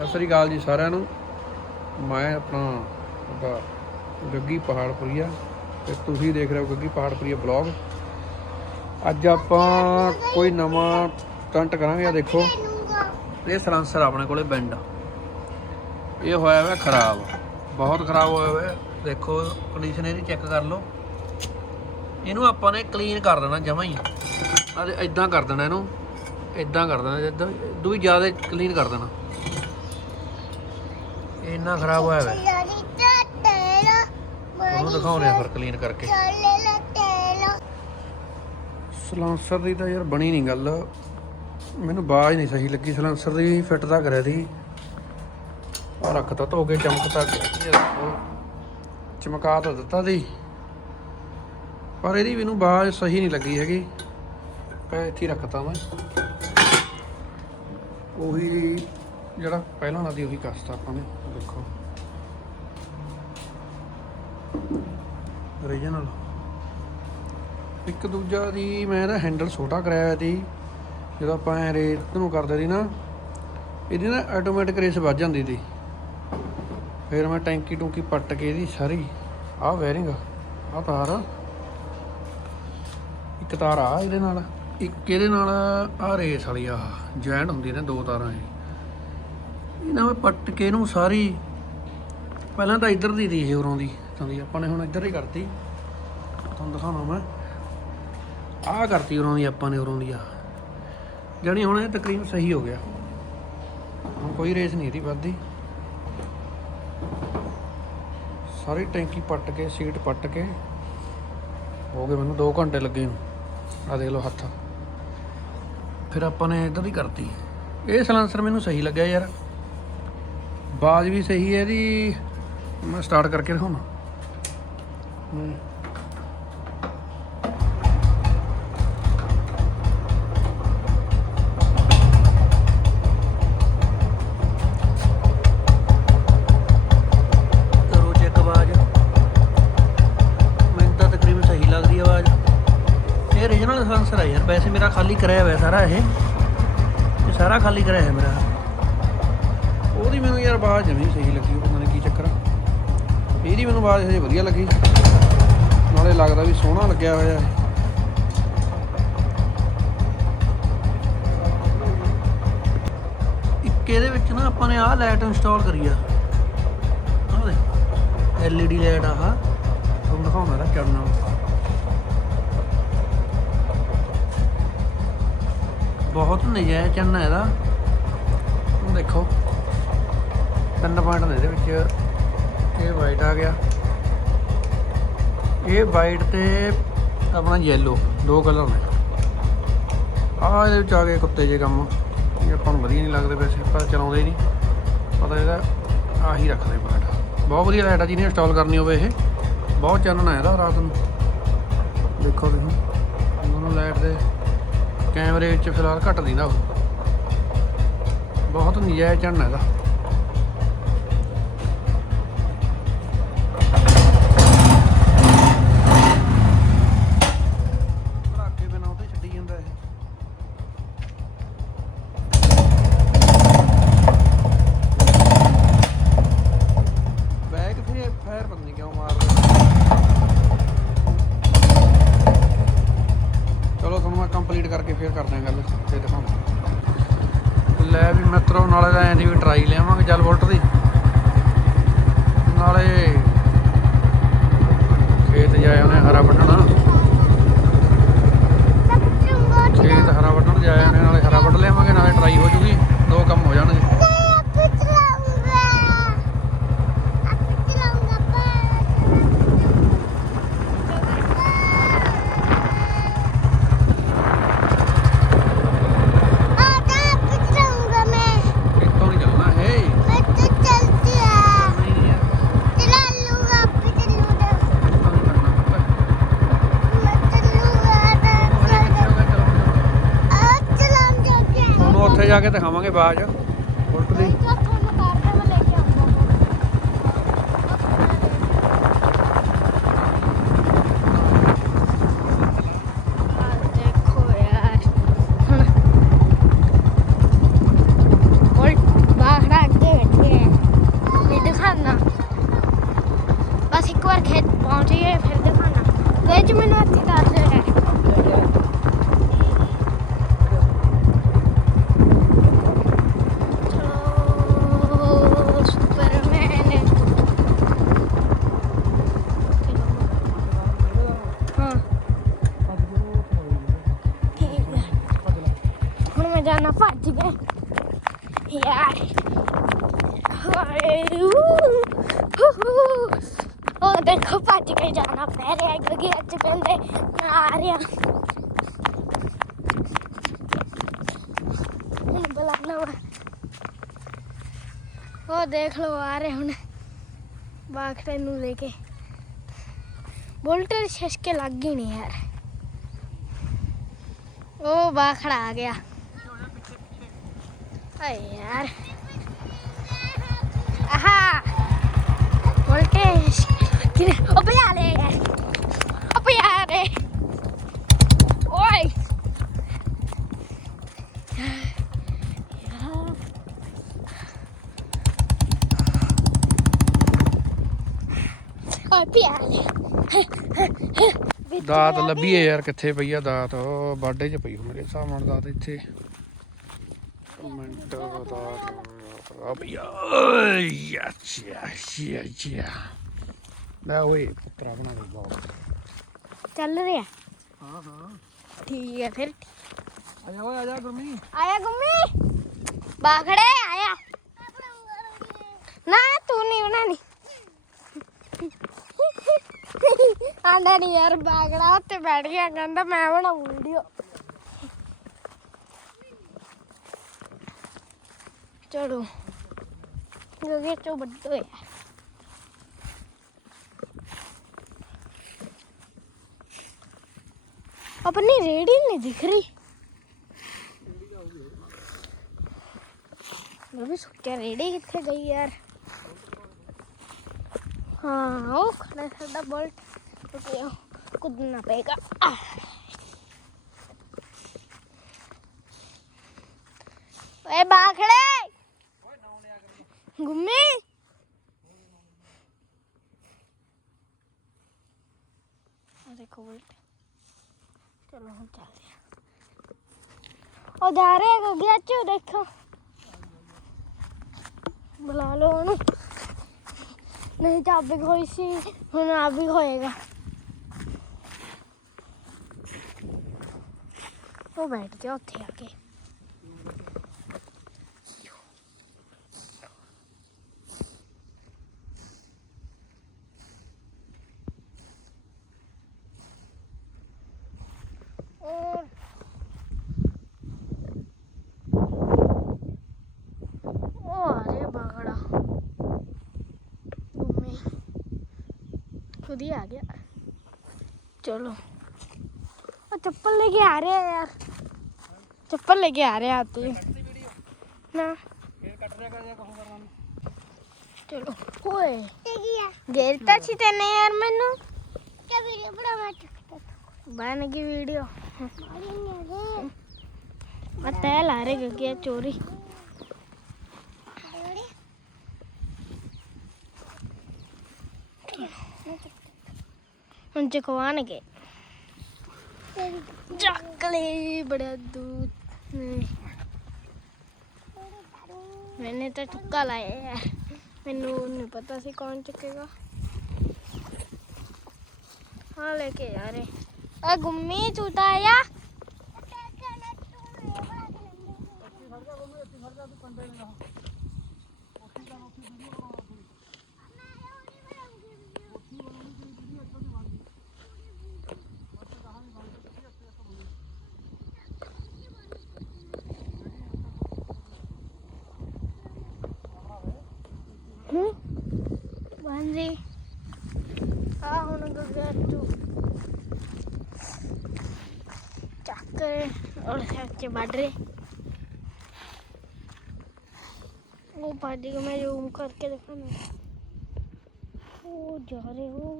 ਸਤਿ ਸ੍ਰੀ ਅਕਾਲ ਜੀ ਸਾਰਿਆਂ ਨੂੰ। ਮੈਂ ਆਪਣਾ ਉਹਦਾ ਗੱਗੀ ਪਹਾੜਪੁਰੀਆ ਤੇ ਤੁਸੀਂ ਦੇਖ ਰਹੇ ਹੋ ਗੱਗੀ ਪਹਾੜਪੁਰੀਆ ਬਲੌਗ। ਅੱਜ ਆਪਾਂ ਕੋਈ ਨਵਾਂ ਟੰਟ ਕਰਾਂਗੇ ਆ ਦੇਖੋ। ਇਹ ਸਲੈਂਸਰ ਆਪਣੇ ਕੋਲੇ ਬੈਂਡ ਇਹ ਹੋਇਆ ਹੋਇਆ ਖਰਾਬ। ਬਹੁਤ ਖਰਾਬ ਹੋਇਆ ਹੋਇਆ ਦੇਖੋ ਕੰਡੀਸ਼ਨ ਇਹਦੀ ਚੈੱਕ ਕਰ ਲਓ। ਇਹਨੂੰ ਆਪਾਂ ਨੇ ਕਲੀਨ ਕਰ ਦੇਣਾ ਜਮਾਂ ਹੀ। ਆ ਇਦਾਂ ਕਰ ਦੇਣਾ ਇਹਨੂੰ। ਇਦਾਂ ਕਰ ਦੇਣਾ ਜਿੱਦਾਂ ਦੂਈ ਜ਼ਿਆਦਾ ਕਲੀਨ ਕਰ ਦੇਣਾ। ਇਹ ਇੰਨਾ ਖਰਾਬ ਹੋਇਆ ਹੋਇਆ ਉਹਨੂੰ ਦਿਖਾਉਣੇ ਆ ਫਿਰ ਕਲੀਨ ਕਰਕੇ। ਸਲਾਂਸਰ ਦੀ ਤਾਂ ਯਾਰ ਬਣੀ ਨਹੀਂ ਗੱਲ। ਮੈਨੂੰ ਬਾਜ ਨਹੀਂ ਸਹੀ ਲੱਗੀ। ਸਲਾਂਸਰ ਦੀ ਫਿੱਟ ਤਾਂ ਕਰਿਆ ਸੀ ਆ ਰੱਖਤਾ ਧੋ ਕੇ ਚਮਕਤਾ ਚਮਕਾ ਤਾਂ ਦਿੱਤਾ ਸੀ। ਪਰ ਇਹਦੀ ਮੈਨੂੰ ਬਾਜ ਸਹੀ ਨਹੀਂ ਲੱਗੀ ਹੈਗੀ। ਮੈਂ ਇੱਥੇ ਰੱਖਤਾ ਮੈਂ। ਉਹੀ ਜਿਹੜਾ ਪਹਿਲਾਂ ਨਾਲ ਦੀ ਉਹੀ ਕਸਤਾ ਆਪਾਂ ਨੇ। ਦੇਖੋ। ਰੀਜਨਲ ਇੱਕ ਦੂਜਾ ਦੀ ਮੈਂ ਇਹਦਾ ਹੈਂਡਲ ਛੋਟਾ ਕਰਾਇਆ ਸੀ। ਜਦੋਂ ਆਪਾਂ ਰੇਤ ਨੂੰ ਕਰਦੇ ਸੀ ਨਾ, ਇਹਦੀ ਨਾ ਆਟੋਮੈਟਿਕ ਰੇਸ ਵੱਜ ਜਾਂਦੀ ਸੀ। ਫਿਰ ਮੈਂ ਟੈਂਕੀ ਟੂੰਕੀ ਪੱਟ ਕੇ ਇਹਦੀ ਸਾਰੀ, ਆਹ ਵਾਇਰਿੰਗ ਆਹ ਤਾਰ ਇੱਕ ਤਾਰ ਆ ਇਹਦੇ ਨਾਲ, ਇੱਕ ਇਹਦੇ ਨਾਲ ਆ ਰੇਸ ਵਾਲੀ ਆ ਜੁਆਇੰਟ ਹੁੰਦੀ ਨੇ ਦੋ ਤਾਰਾਂ ਇਹ। ਇਹਨਾਂ ਮੈਂ ਪੱਟ ਕੇ ਇਹਨੂੰ ਸਾਰੀ, ਪਹਿਲਾਂ ਤਾਂ ਇੱਧਰ ਦੀ ਦੀ ਇਹ ਉਰੋਂ ਦੀ ਹੁੰਦੀ ਆਪਾਂ ਨੇ ਹੁਣ ਇੱਧਰ ਹੀ ਕਰਤੀ। ਤੁਹਾਨੂੰ ਦਿਖਾਉਣਾ ਮੈਂ। ਆਹ ਕਰਤੀ ਉਰੋਂ ਦੀ, ਆਪਾਂ ਨੇ ਉਰੋਂ ਦੀ ਆ ਜਾਣੀ ਹੁਣ ਇਹ ਤਕਰੀਬਨ ਸਹੀ ਹੋ ਗਿਆ। ਹੁਣ ਕੋਈ ਰੇਸ ਨਹੀਂ ਇਹਦੀ ਵੱਧਦੀ। ਸਾਰੀ ਟੈਂਕੀ ਪੱਟ ਕੇ, ਸੀਟ ਪੱਟ ਕੇ। ਹੋ ਗਏ ਮੈਨੂੰ 2 ਘੰਟੇ ਲੱਗੇ ਨੂੰ। ਆ ਦੇਖ ਲਓ ਹੱਥ। ਫਿਰ ਆਪਾਂ ਨੇ ਇੱਧਰ ਹੀ ਕਰਤੀ। ਇਹ ਸਲੈਂਸਰ ਮੈਨੂੰ ਸਹੀ ਲੱਗਿਆ ਯਾਰ। ਆਵਾਜ਼ ਵੀ ਸਹੀ ਹੈ ਇਹਦੀ ਮੈਂ ਸਟਾਰਟ ਕਰਕੇ ਦਿਖਾਉਣਾ। ਕਰੋ ਚੈੱਕ ਆਵਾਜ਼। ਮੈਨੂੰ ਤਾਂ ਤਕਰੀਬਨ ਸਹੀ ਲੱਗਦੀ ਆਵਾਜ਼। ਇਹ ਰੀਜਨਲ ਸੈਂਸਰ ਹੈ ਯਾਰ, ਵੈਸੇ ਮੇਰਾ ਖਾਲੀ ਕਰਿਆ ਹੋਇਆ ਸਾਰਾ ਇਹ। ਸਾਰਾ ਖਾਲੀ ਕਰਿਆ ਹੈ ਮੇਰਾ। ਆਵਾਜ਼ ਜਮੀ ਸਹੀ ਲੱਗੀ ਉਹਨਾਂ ਨੇ ਕੀ ਚੱਕਰ ਇਹਦੀ ਮੈਨੂੰ ਆਵਾਜ਼ ਹਜੇ ਵਧੀਆ ਲੱਗੀ। ਨਾਲੇ ਲੱਗਦਾ ਵੀ ਸੋਹਣਾ ਲੱਗਿਆ ਹੋਇਆ ਹੈ ਇੱਕ ਇਹਦੇ ਵਿੱਚ ਨਾ ਆਪਾਂ ਨੇ ਆਹ ਲਾਈਟ ਇੰਸਟਾਲ ਕਰੀ ਆ। ਆਹ ਦੇ ਐਲਈਡੀ ਲਾਈਟ ਆਹ। ਤੁਹਾਨੂੰ ਦਿਖਾਉਣਾ ਦਾ ਚੜਨਾ ਬਹੁਤ ਨਜਾਇਜ਼ ਚੰਨਾ ਇਹਦਾ। ਦੇਖੋ। ਤਿੰਨ ਪੁਆਇੰਟ ਨੇ ਇਹਦੇ ਵਿੱਚ। ਇਹ ਵਾਈਟ ਆ ਗਿਆ। ਇਹ ਵਾਈਟ ਤੇ ਆਪਣਾ ਯੈਲੋ ਦੋ ਕਲਰ ਨੇ। ਆਹ ਇਹਦੇ ਵਿੱਚ ਆ ਗਏ ਕੁੱਤੇ ਜੇ ਕੰਮ। ਇਹ ਆਪਾਂ ਨੂੰ ਵਧੀਆ ਨਹੀਂ ਲੱਗਦੇ ਵੈਸੇ, ਪਰ ਚਲਾਉਂਦੇ ਨਹੀਂ। ਪਤਾ ਇਹਦਾ ਆਹੀ ਰੱਖਦੇ ਪਾਰਟ। ਬਹੁਤ ਵਧੀਆ ਲਾਈਟ ਆ ਜਿਹਨੇ ਇੰਸਟਾਲ ਕਰਨੀ ਹੋਵੇ ਇਹ। ਬਹੁਤ ਚਾਨਣ ਆ ਇਹਦਾ ਰਾਤ ਨੂੰ। ਦੇਖੋ ਤੁਸੀਂ। ਦੋਨੋਂ ਲਾਈਟ ਦੇ ਕੈਮਰੇ ਵਿੱਚ ਫਿਲਹਾਲ ਘੱਟ ਦਿੰਦਾ ਉਹ। ਬਹੁਤ ਨਜਾਇਜ਼ ਚੜਨਾ ਇਹਦਾ ਭਰਾਕੇ ਬਿਨਾਂ ਉਹ ਤੇ ਛੱਡੀ ਜਾਂਦਾ ਇਹ ਬੈਕ ਫਿਰ ਫਾਇਰ ਪਤਾ ਨਹੀਂ ਕਿਉਂ ਮਾਰ ਰਿਹਾ ਚਲੋ ਤੁਹਾਨੂੰ ਮੈਂ ਕੰਪਲੀਟ ਕਰਕੇ ਫੇਰ ਕਰਦੇ ਹਾਂ ਗੱਲ ਤੇ ਦਿਖਾਉਂਦਾ ਲੈ ਵੀ ਮਿੱਤਰੋ ਨਾਲੇ ਤਾਂ ਐਂ ਦੀ ਵੀ ਟਰਾਈ ਲਿਆਵਾਂਗੇ ਜਲ ਵੋਲਟ ਦੀ ਨਾਲੇ ਖੇਤ ਜਾਏ ਉਹਨੇ ਹਰਾ ਵੱਢਣਾ ਖੇਤ ਹਰਾ ਵੱਢਣ ਜਾਏ ਉਹਨੇ ਨਾਲੇ ਹਰਾ ਵੱਢ ਲਿਆਵਾਂਗੇ ਨਾਲੇ ਟਰਾਈ ਹੋ ਜੂਗੀ ਦੋ ਕੰਮ ਹੋ ਜਾਣਗੇ ਖੇਤੋਂ ਨਹੀਂ ਚੱਲਣਾ ਹੈ ਨਹੀਂ ਯਾਰ ਖੇਤੋਂ ਨਹੀਂ ਕਰਨਾ ਪੁੱਤ ਤੁਹਾਨੂੰ ਉੱਥੇ ਜਾ ਕੇ ਦਿਖਾਵਾਂਗੇ ਬਾਜ ਬੁਲਟ ਦੀ ਦੇਖੋ ਯਾਰ ਹੁਣ ਬਾਹਰ ਅੱਗੇ ਹਾਏ ਊ, ਹੂ, ਹੂ। ਉਹ ਦੇਖੋ ਭੱਜ ਕੇ ਜਾਣਾ ਪੈ ਰਿਹਾ ਕਿਉਂਕਿ ਅੱਜ ਪੈਂਦੇ ਆ ਰਿਹਾ ਹੁਣ ਬੁਲਾਣਾ ਵਾ ਉਹ ਦੇਖ ਲਓ, ਆ ਰਹੇ ਹੁਣ। ਬਾਖੜੇ ਨੂੰ ਲੈ ਕੇ। ਬੁਲਟ ਛਿਸਕੇ ਲੱਗ ਹੀ ਨਹੀਂ ਯਾਰ। ਉਹ ਬਾਖੜਾ ਆ ਗਿਆ। ਹਾਏ ਯਾਰ ਆਹਾ ਬੁਲਟ ਕਿਨੇ ਉਹ ਪਿਆ ਲੈ ਯਾਰ ਉਹ ਪਿਆ ਰੇ ਓਏ ਓਏ ਪਿਆ ਲੈ ਦਾਤ ਲੱਭੀ ਹੈ ਯਾਰ ਕਿੱਥੇ ਪਈ ਆ ਦਾਤ? ਉਹ ਬਾਡੇ 'ਚ ਪਈ ਹੋ ਮੇਰੇ ਹਿਸਾਬ ਨਾਲ ਦਾਤ ਇੱਥੇ। ਮਿੰਟ ਦਾਤ ਆ ਭਈਆ ਯਾ ਯਾ ਯਾ ਯਾ ਲੈ ਓਏ ਪੁੱਤਰਾ ਬਣਾ ਦੇ ਬਾਪ। ਚੱਲ ਰਿਹਾ? ਹਾਂ ਹਾਂ। ਠੀਕ ਹੈ ਫਿਰ। ਆ ਜਾ ਓਏ ਆ ਜਾ ਗੁਰਮੀ। ਆਇਆ ਗੁੰਮੀ ਬਾਖੜੇ ਆਇਆ। ਨਾ ਤੂੰ ਨਹੀਂ ਬਣਾਣੀ ਆਂਦਾ ਨਹੀਂ ਯਾਰ ਬਾਗੜਾ ਉੱਤੇ ਬੈਠ ਗਿਆ ਕਹਿੰਦਾ ਮੈਂ ਬਣਾਉਂ ਵੀਡੀਓ ਚਲੋ ਕਿਉਂਕਿ ਚੋ ਵੱਡੋ ਹੋਇਆ अपनी रेडी नहीं दिख रही मैं भी सोचा रेडी कितने गई यार ਹਾਂ, ਉਹ ਖੜਾ ਬੋਲਟ। ਕੁੱਦਣਾ ਪਏਗਾ। ਓਏ ਬਾਖੜੇ! ਬੋਲਟ। ਜਾ ਰਹੇ ਗਿਆ ਚੋ ਦੇਖੋ। ਬੁਲਾ ਲਓ ਉਹਨੂੰ। ਨਹੀਂ ਤਾਂ ਵੀ ਹੋਈ ਸੀ, ਹੁਣ ਆ ਵੀ ਹੋਏਗਾ ਉਹ ਬੈਠ ਜਾ ਉੱਥੇ ਆ ਕੇ। चलो ओ चप्पल लेके आ रहे हैं यार चप्पल लेके आ रहे हैं आते ही ना ਫੇਰ ਕੱਟ ਰਿਆ ਕਰ ਜਾ ਕਹੂੰ ਕਰਨਾ चलो ओए गिरता छी तेने यार मैनू क्या वीडियो बड़ा मैं बन की वीडियो ਹੁਣ ਚਕਵਾਣਗੇ ਚੱਕ ਬੜਾ ਦੂਤ ਮੈਨੇ ਤਾਂ ਟੁੱਕਾ ਲਾਇਆ ਮੈਨੂੰ ਨਹੀਂ ਪਤਾ ਸੀ ਕੌਣ ਚੁੱਕੇਗਾ ਹਾਂ ਲੈ ਕੇ ਆ ਰਹੇ ਆ ਗੁੰਮੀ ਚੂਤਾ ਆਇਆ ਹੂੰ ਬੰਦੀ ਆ ਹੁਣ ਗਿਆ ਤੂੰ ਚੱਕ और सच्चे बढ़ रहे वो पार्टी को मैं जूम करके देखा ना वो जा रहे हो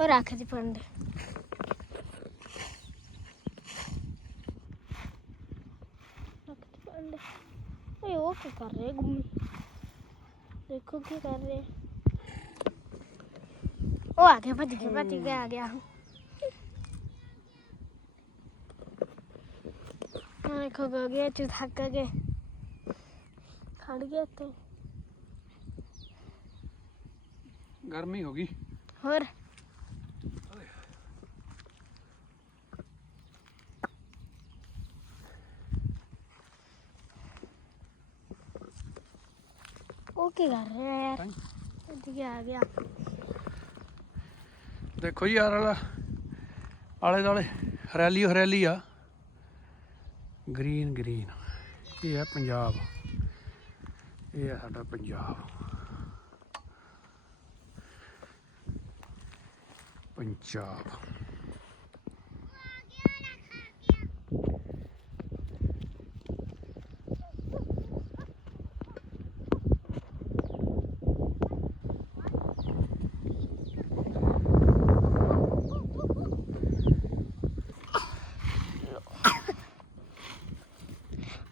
और आखिरी पंड पंड ਓਏ ਉਹ ਕੀ ਕਰ ਰਹੇ ਗੁੰਮੀ ਦੇਖੋ ਕੀ ਕਰ ਰਹੇ ਉਹ ਆ ਗਿਆ ਭੱਜ ਗਿਆ ਭੱਜ ਗਿਆ ਆ ਗਿਆ ਹਾਂ ਦੇਖੋ go ਗਿਆ ਚੁ ਥੱਕ ਗਏ ਖੜ ਗਿਆ ਤੇ ਗਰਮੀ ਹੋ ਗਈ ਹੋਰ ਉਹ ਕੀ ਕਰ ਰਿਹਾ ਯਾਰ। ਇੱਥੇ ਆ ਗਿਆ? ਦੇਖੋ ਜੀ ਯਾਰ ਆਲੇ ਦਾਲੇ ਹਰਿਆਲੀ ਓ ਹਰਿਆਲੀ ਆ। ਗ੍ਰੀਨ ਗ੍ਰੀਨ ਇਹ ਹੈ ਪੰਜਾਬ। ਇਹ ਹੈ ਸਾਡਾ ਪੰਜਾਬ। ਪੰਜਾਬ।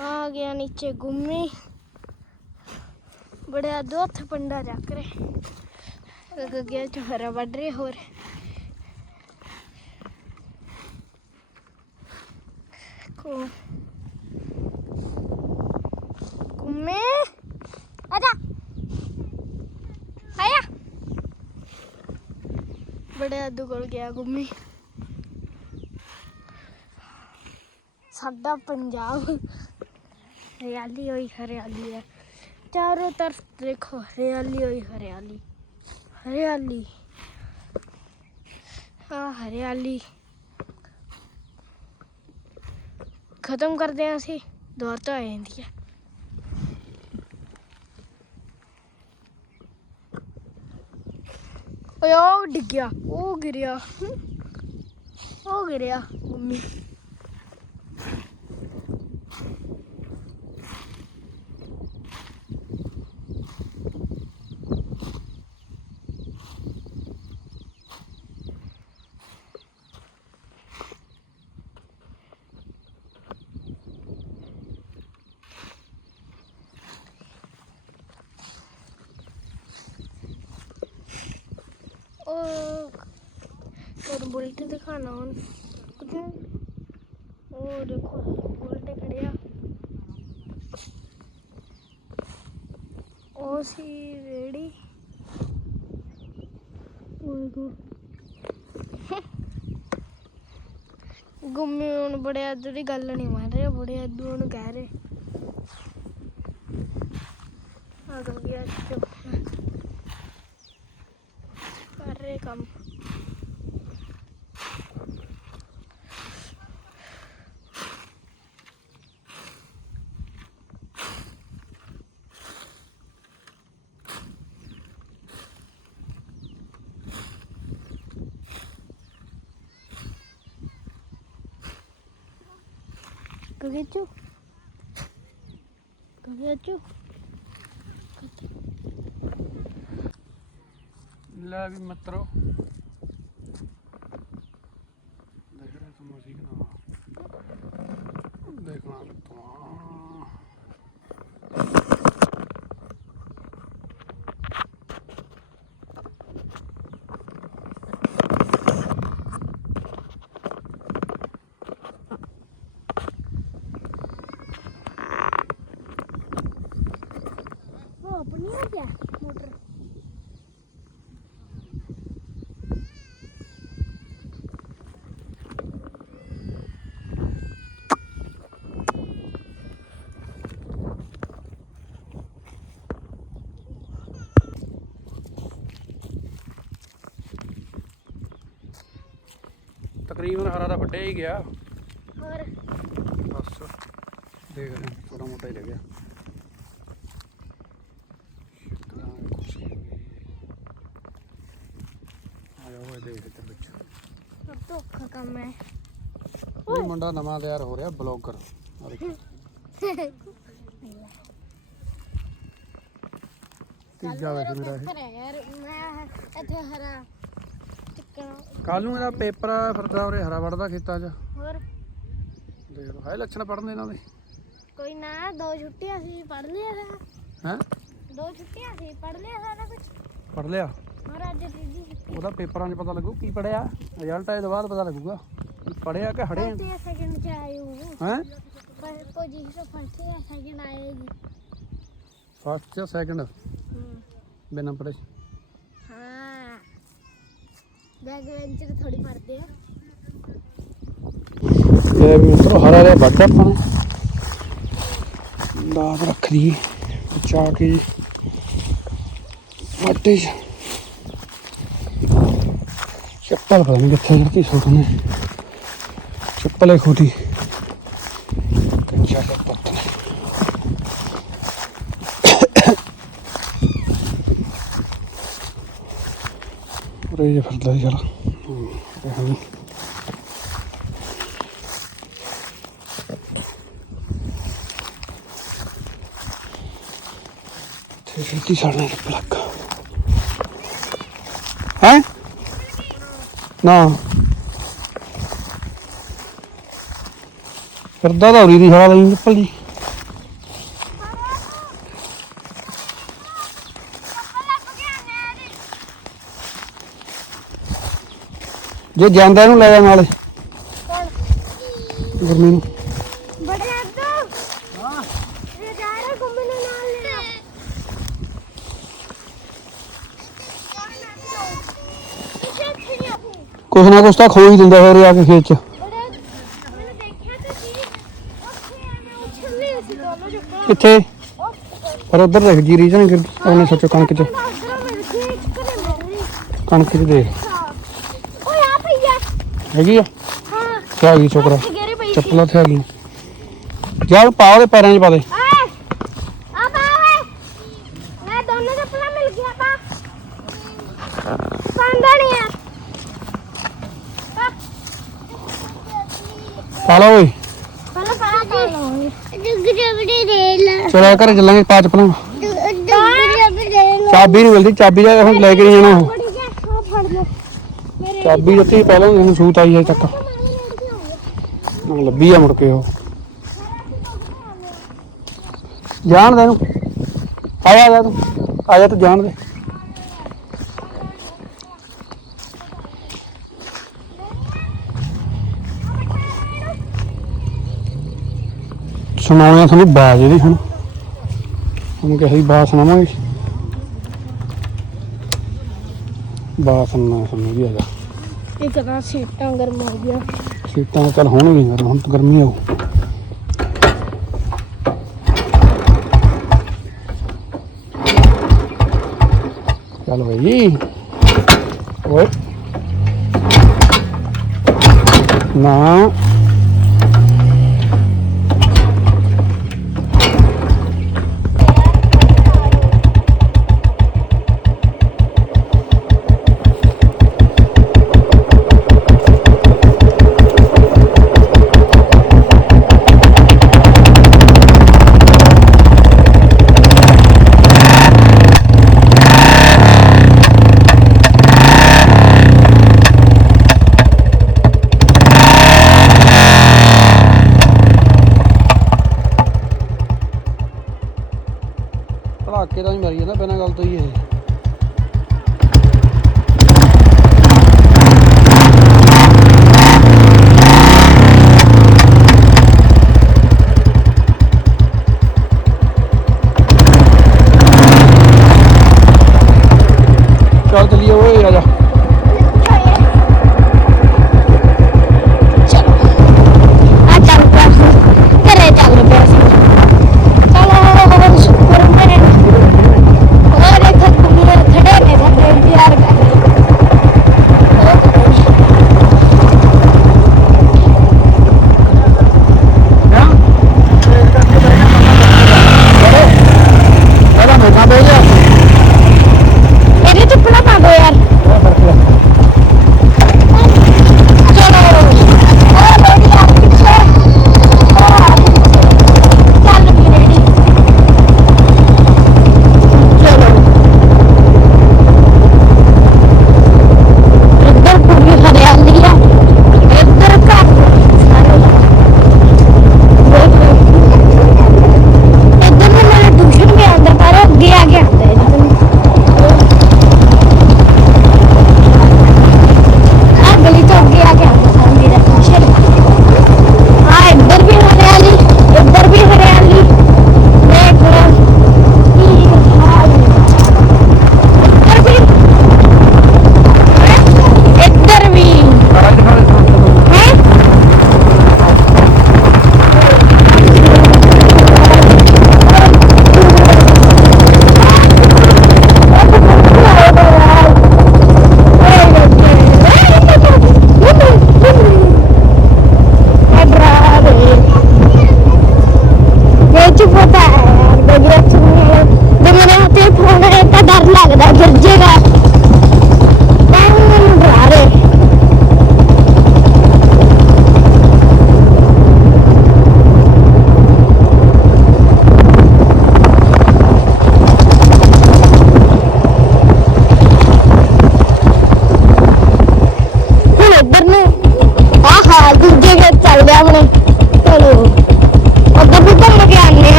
ਆ ਗਿਆ ਨੀਚੇ ਗੁੰਮੀ। ਬੜਿਆ ਦੋ ਹੱਥ ਪੰਡਾ ਚੱਕ ਰਹੇ। ਗੱਗੇ ਚ ਹਰਾ ਵੱਢ ਰਹੇ ਹੋਰ। ਕੋ ਗੁੰਮੀ। ਆਜਾ ਆਇਆ। ਬੜਿਆ ਦੋ ਕੋਲ ਗਿਆ ਗੁੰਮੀ। ਸਾਡਾ ਪੰਜਾਬ। हरियाली हुई हरियाली है चारों तरफ देखो हरियाली हुई हरियाली हरियाली हाँ हरियाली खत्म कर दें ਅਸੀਂ ਦੁਆਰ ਤੋਂ ਆ ਜਾਂਦੀ ਹੈ ਓਏ ਉਹ ਡਿੱਗ ਗਿਆ ਉਹ ਗਿਰਿਆ ਉਹ ਗਿਰਿਆ ਮੰਮੀ ਬੁਲਟ ਦਿਖਾਣਾ ਹੁਣ ਕੁਝ ਉਹ ਦੇਖੋ ਬੁਲਟ ਖੜਿਆ। ਉਹ ਸੀ ਰੇੜੀ। ਉਹ ਗੁੰਮੀ ਹੁਣ ਬੜੇ ਅੱਧੂ ਦੀ ਗੱਲ ਨਹੀਂ ਮੰਨ ਰਹੇ, ਬੜੇ ਅੱਧੂ ਨੂੰ ਕਹਿ ਰਹੇ। ਆ ਗਿਆ ਚੁੱਪ। ਕਰ ਰਹੇ ਕੰਮ। Kagecho. Kagecho. ਲੈ ਵੀ ਮਿੱਤਰੋ ਤਕਰੀਬਨ ਹਰਾ ਦਾ ਵੱਡਿਆ ਹੀ ਗਿਆ। ਹੋਰ? ਬਸ ਦੇਖ ਰਹੇ ਥੋੜਾ ਮੋਟਾ ਹੀ ਲੱਗ ਮੁੰਡਾ ਨਵਾਂ ਤਿਆਰ ਹੋ ਰਿਹਾ ਬਲੌਗਰ। ਤੀਜਾ ਵੈਸੇ ਮੇਰਾ ਇਹ। ਯਾਰ ਮੈਂ ਇੱਥੇ ਹਰਾ। ਚਿੱਕਣਾ ਕੱਲ ਨੂੰ ਇਹਦਾ ਪੇਪਰ ਆ ਫਿਰਦਾ ਉਰੇ ਹਰਾ ਵੜਦਾ ਖੇਤਾਂ 'ਚ। ਹੋਰ? ਦੇਖ ਲਓ ਹੈ ਲੱਛਣ ਪੜਨ ਇਹਨਾਂ ਦੇ। ਕੋਈ ਨਾ ਦੋ ਛੁੱਟੀਆਂ ਸੀ ਪੜ ਲਿਆ ਸਾਰਾ। ਹੈ? ਦੋ ਛੁੱਟੀਆਂ ਸੀ ਪੜ ਲਿਆ ਸਾਰਾ ਕੁਝ ਪੜ ਲਿਆ? ਹੋਰ ਅੱਜ ਤੀਜੀ ਛੁੱਟੀ। ਉਹਦਾ ਪੇਪਰਾਂ 'ਚ ਪਤਾ ਲੱਗੂ ਕੀ ਪੜਿਆ ਰਿਜ਼ਲਟ ਆਏ ਤੋਂ ਬਾਅਦ ਪਤਾ ਲੱਗੂਗਾ। ਪੜਿਆ ਕਿ ਹੜੇ ਫਸਟ ਸੈਕਿੰਡ ਚ ਆਏ ਹੋ? ਹੈ ਪਰ ਫਸਟ ਜਾਂ ਸੈਕਿੰਡ ਆਏਗੀ ਫਸਟ ਜਾਂ ਸੈਕੰਡ ਬਿਨਾਂ ਪੜੇ ਬੈਕ ਵੈਂਚਰ ਥੋੜੀ ਮਾਰਦੇ ਆ। ਇਹ ਮਿੱਤਰੋ, ਹਰਾ ਹਰਾ ਵੱਢ ਆਪਾਂ ਨੇ। ਦਾਦ ਰੱਖ ਦੀ ਬਚਾ ਕੇ ਵਾਟੇ ਚ ਚੱਪਲ ਪਤਾ ਨਹੀਂ ਕਿੱਥੇ ਰੱਖੀ ਸੁੱਟ ਨੇ। ਚੱਪਲ ਖੋਦੀ ਕੱਚਾ ਦਾ ਪੱਤ ਨੇ ਉਰੇ ਜੇ ਫਿਰਦਾ ਸੀ ਚਲ ਤੇ ਛੇਤੀ ਛੱਡਣਾ ਪਲੱਗ ਹੈ? ਨਾ। ਫਿਰਦਾ ਤਾਂ ਉਰੀ ਦੀ ਸਾਲਾ ਲਈ ਚੱਪਲ ਜੀ। ਜੇ ਜਾਂਦਾ ਇਹਨੂੰ ਲੈ ਜਾ ਨਾਲੇ। ਗੁਰਮੀ ਨੂੰ। ਬੜੇ ਅੱਦੋ ਹਾਂ। ਇਹ ਜਾ ਰਿਹਾ ਘੁੰਮਣ ਨਾਲ ਲਿਆ ਕੁਛ ਨਾ ਕੁਛ ਤਾਂ ਖੋ ਹੀ ਦਿੰਦਾ ਫਿਰ ਆ ਕੇ ਖੇਤ ਚ। ਕਿੱਥੇ? ਪਰ ਉਧਰ ਦੇਖ ਜੀ ਰੀਜਨ ਗਿਰ ਉਹਨੇ ਸੱਚੋ ਕਣਕ ਚ। ਕਣਕ ਚ ਦੇਖ। ਹੈਗੀ ਆ? ਹਾਂ। ਤੇ ਆ ਗਈ ਛੋਕਰਾ। ਉੱਥੇ ਗਿਰੇ ਪਈ ਸੀ। ਚੱਪਲਾਂ ਤੇ ਆ ਗਈ ਜਾ ਉਹਨੂੰ ਪਾ ਉਹਦੇ ਪੈਰਾਂ 'ਚ ਪਾ ਦੇ। ਓਏ ਆ ਪਾ ਓਏ। ਮੈਂ ਦੋਨੋਂ ਚੱਪਲਾਂ ਮਿਲ ਗਿਆ ਪਾ। ਨਹੀਂ ਆ ਪਾ। ਪਾ ਲਾ ਓਏ। ਪਹਿਲਾਂ ਪਾ ਪਾ ਲਵਾਂਗੇ ਡੁੱਗ ਡੁੱਗ ਦੇ ਲਾ। ਚਲੋ ਆ ਘਰੇ ਚੱਲਾਂਗੇ ਪਾ ਚੱਪਲਾਂ। ਦੇ ਲਾ। ਚਾਬੀ ਨਹੀਂ ਮਿਲਦੀ ਚਾਬੀ ਦਾ ਹੁਣ ਲੈ ਕੇ ਨਹੀਂ ਜਾਣਾ ਉਹ। ਬੜੀ ਫੜ ਲਓ। ਮੇਰੇ ਚਾਬੀ ਦਿੱਤੀ ਪਹਿਲਾਂ ਹੁਣ ਸੂਤ ਆਈ ਹੈ ਤੱਕ। ਨਾ ਲੱਭੀ ਆ ਮੁੜ ਕੇ ਉਹ। ਜਾਣ ਦੇ ਇਹਨੂੰ। ਆ ਜਾ, ਆ ਤੂੰ। ਆ ਜਾ ਤੂੰ, ਜਾਣ ਦੇ। ਸੁਣਾਉਣਾ ਤੁਹਾਨੂੰ ਬਾਜ਼ ਇਹਦੀ ਹੁਣ। ਹੁਣ ਕਿਸੇ ਦੀ ਬਾਜ਼ ਸੁਣਾਵਾਂਗੇ। ਬਾਜ਼ ਸੁਣਨਾ ਸਾਨੂੰ ਵੀ ਆ ਜਾ। ਇੱਕ ਤਾਂ ਸੀਟਾਂ ਗਰਮ ਹੋ ਗਿਆ ਸੀਟਾਂ ਚੱਲ ਹੋਣਗੀਆਂ ਗਰਮ ਹੁਣ ਤਾਂ ਗਰਮੀ ਆਊ। ਚੱਲ ਬਈ। ਓਏ। ਨਾ।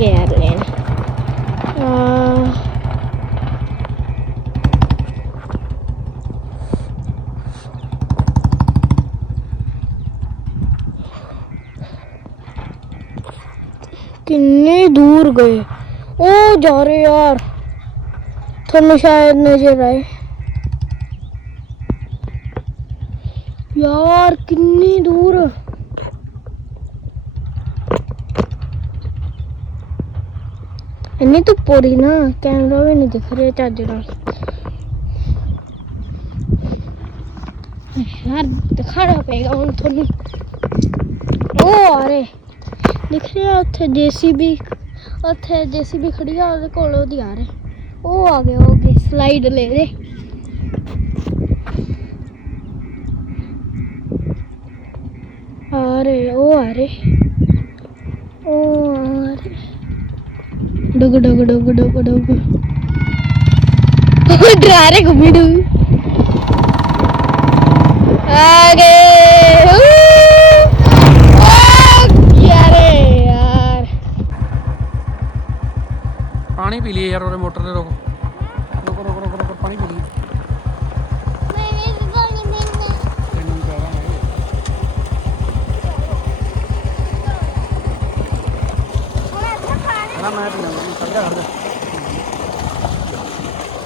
ਮੈਨੂੰ ਆਣਗੇ ਯਾਰ ਲੈਣ ਅਹ ਕਿੰਨੇ ਦੂਰ ਗਏ ਉਹ ਜਾ ਰਹੇ ਯਾਰ ਤੁਹਾਨੂੰ ਸ਼ਾਇਦ ਨਜ਼ਰ ਆਏ ਇੰਨੀ ਧੁੱਪ ਹੋ ਨਾ ਕੈਮਰਾ ਵੀ ਨਹੀਂ ਦਿਖ ਰਿਹਾ ਚੱਜ ਨਾਲ ਯਾਰ ਦਿਖਾਣਾ ਪਏਗਾ ਹੁਣ ਤੁਹਾਨੂੰ। ਉਹ ਆ ਰਹੇ। ਦਿਖ ਰਿਹਾ ਉੱਥੇ ਜੀਸੀਬੀ ਉੱਥੇ ਜੀਸੀਬੀ ਖੜੀ ਆ, ਉਹਦੇ ਕੋਲ ਉਹਦੀ ਆ ਰਹੇ। ਉਹ ਆ ਗਏ, ਉਹ ਗਏ ਸਲਾਈਡ ਲੈ ਰਹੇ। ਆ ਰਹੇ, ਉਹ ਆ ਰਹੇ। ਉਹ ਆ ਰਹੇ। ਡੁਗ ਡੁਗ ਡੁਗ ਡੁਗ ਡੁਗ ਉਹ ਡਰਾ ਰਹੇ ਗੁੰਮੀ ਡੂ ਆ ਗਏ ਯਾਰੇ ਯਾਰ ਪਾਣੀ ਪੀ ਲਈਏ ਯਾਰ ਉਹਦੇ ਮੋਟਰ ਤੇ ਰੁਕ ਰੁਕ ਰੁਕ ਰੁਕ ਰੁਕ ਪਾਣੀ ਪੀ ਲਈਏ ਮੈਨੇ ਵੀ ਪਾਣੀ ਪੀਣਾ ਤੈਨੂੰ ਵੀ ਕਹਿ ਰਹਾ ਨਾ ਮੈਂ ਪੀ ਲਾਂਗਾ ਖੜ ਜਾ ਖੜ ਜਾ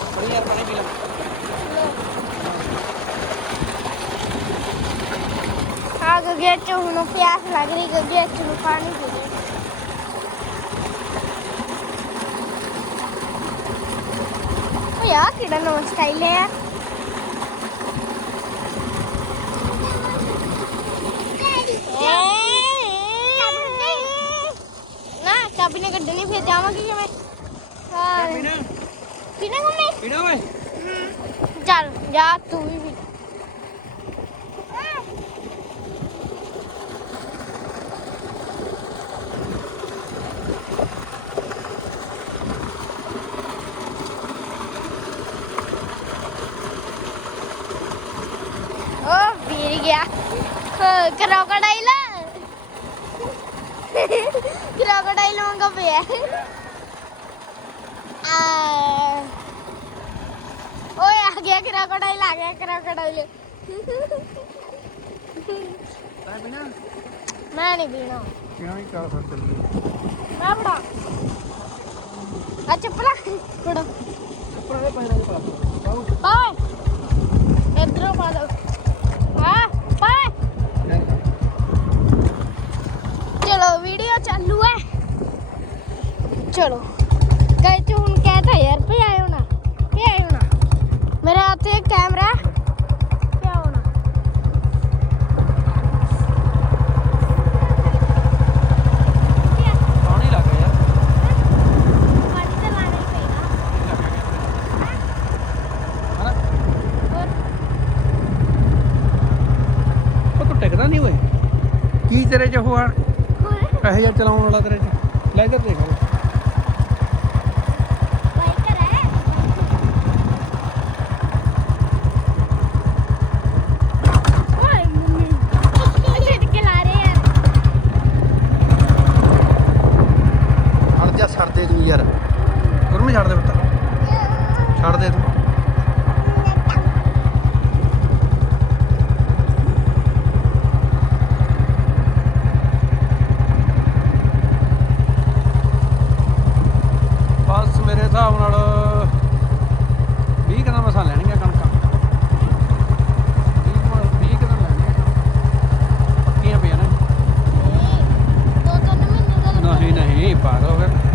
ਪਾਣੀ ਯਾਰ ਪਾਣੀ ਪੀ ਲੈ ਆ ਗਗੇ ਚ ਹੁਣ ਪਿਆਸ ਲੱਗ ਰਹੀ ਗਗੇ ਚ ਨੂੰ ਪਾਣੀ ਪੀ ਲੈ ਉਹ ਯਾਰ ਕਿਹੜਾ ਨਵਾਂ ਸਟਾਈਲ ਹੈ? ਯਾਰ ਨਾ ਚਾਬੀ ਨੇ ਕੱਢਣੀ ਫਿਰ ਜਾਵਾਂਗੇ ਕਿਵੇਂ ਹਾਂ। ਪੀਣਾ ਓਏ? ਚੱਲ ਜਾ ਤੂੰ ਵੀ ਵੀ ਓ ਵੀਰ ਗਿਆ ਕ੍ਰੋਕੋਡਾਈਲ ਮੰਗਾ ਪਿਆ ਆ ਓਏ ਆ ਗਿਆ ਕ੍ਰੋਕੋਡਾਈਲ ਆ ਗਿਆ ਕ੍ਰੋਕੋਡਾਈਲ ਤੈਂ ਪੀਣਾ ਮੈਂ ਨਹੀਂ ਪੀਣਾ ਕਿਉਂ ਹੀ ਕਰ ਚੱਲੀਏ ਮੈਂ ਫੜਾ ਆ ਚੱਪਲਾ ਫੜਾ ਪੁਰਾਣੇ ਪੈਣਾ ਨਹੀਂ ਪਾ ਪਾਏ ਇਧਰੋਂ ਪਾ ਦੋ ਹਾਂ ਪਾਏ ਚਲੋ ਵੀਡੀਓ ਚਾਲੂ ਹੈ। ਚਲੋ ਗਏ ਤੂੰ ਹੁਣ ਕਹਿਤਾ ਯਾਰ ਪੇ ਆਇਓ ਨਾ ਪੇ ਆਇਓ ਨਾ ਮੇਰੇ ਹੱਥ ਇੱਕ ਕੈਮਰਾ ਕੀ ਤੇਰੇ ਚ ਉਹ ਆ? ਹੋਰ ਇਹੋ ਜਿਹਾ ਚਲਾਉਣ ਵਾਲਾ ਤੇਰੇ ਚ। ਲੈ ਇੱਧਰ ਦੇਖ ਬਾਈਕਰ ਹੈ ਓਏ ਮੰਮੀ ਛਿੜ ਕੇ ਲਾ ਰਹੇ ਯਾਰ ਛੱਡ ਜਾ ਛੱਡ ਦੇ ਤੂੰ ਯਾਰ ਗੁਰਮੇ ਛੱਡ ਦੇ ਪੁੱਤ ਛੱਡ ਦੇ ਤੂੰ ਬਸ ਮੇਰੇ ਹਿਸਾਬ ਨਾਲ 20 ਕਦਾਂ ਮਸਾਂ ਲੈਣੀਆਂ ਕਣਕਾਂ 20 ਕਦਾਂ ਲੈਣੀਆਂ ਪੱਕੀਆਂ ਪਈਆਂ ਨੇ ਦੋ ਤਿੰਨ ਮਹੀਨੇ ਦਾ ਨਹੀਂ ਨਹੀਂ